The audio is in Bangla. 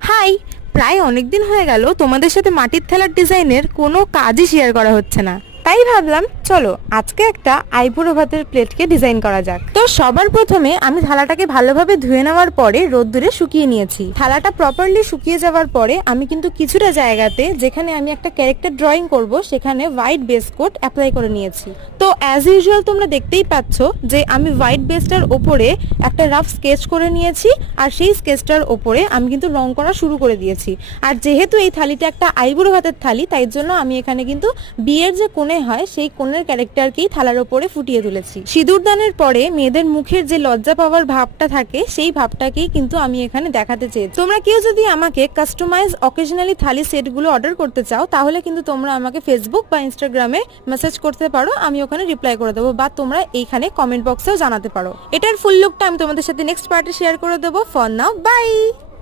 হাই, প্রায় অনেক দিন হয়ে গেল তোমাদের সাথে মাটির থালার ডিজাইনের কোনো কাজই শেয়ার করা হচ্ছে না, তাই ভাবলাম চলো আজকে একটা আইবুড়ো ভাতের প্লেটকে ডিজাইন করা যাক। তো সবার প্রথমে আমি থালাটাকে ভালোভাবে ধুয়ে নেওয়ার পরে রোদ্দুরে শুকিয়ে নিয়েছি। থালাটা প্রপারলি শুকিয়ে যাওয়ার পরে আমি কিন্তু কিছুটা জায়গাতে যেখানে আমি একটা ক্যারেক্টার ড্রয়িং করব সেখানে হোয়াইট বেস কোট অ্যাপ্লাই করে নিয়েছি। তো অ্যাজ ইউজুয়াল তোমরা দেখতেই পাচ্ছ যে আমি হোয়াইট বেসটার ওপরে একটা রাফ স্কেচ করে নিয়েছি, আর সেই স্কেচটার ওপরে আমি কিন্তু রং করা শুরু করে দিয়েছি। আর যেহেতু এই থালিটা একটা আইবুড়ো ভাতের থালি, তাই জন্য আমি এখানে কিন্তু বিয়ের যে কোণে হয় সেই কোণের ক্যারেক্টারকেই থালার ওপরে ফুটিয়ে তুলেছি। সিঁদুর দানের পরে মেয়েদের মুখের যে লজ্জা পাওয়ার ভাবটা থাকে সেই ভাবটাকেই কিন্তু আমি এখানে দেখাতে চেয়েছি। তোমরা কেউ যদি আমাকে কাস্টমাইজ অকেশনালি থালি সেটগুলো অর্ডার করতে চাও তাহলে কিন্তু তোমরা আমাকে ফেসবুক বা ইনস্টাগ্রামে মেসেজ করতে পারো, আমি ওখানে রিপ্লাই করে দেবো, বা তোমরা এইখানে কমেন্ট বক্সেও জানাতে পারো। এটার ফুল লুকটা আমি তোমাদের সাথে নেক্সট পার্টে শেয়ার করে দেবো। For now by.